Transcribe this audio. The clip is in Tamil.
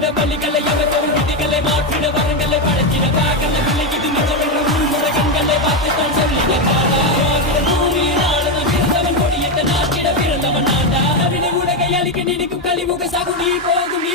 மாற்றிட பள்ளிகளை அவர் ஒரு விதிகளை மாற்றிட வரங்களை படைத்திட காக்கல விலை இது நிஜமென்ற உள்முறை கண்களை பார்த்துத்தான் சொல்லிட பூமியின் ஆளுநர் பிறந்தவன் கொடியத்தை நாட்டிட பிறந்தவன் நாடா நவீன உலகை அழிக்க நினைக்கும் கழிவுக சாகு நீ போகும் நீ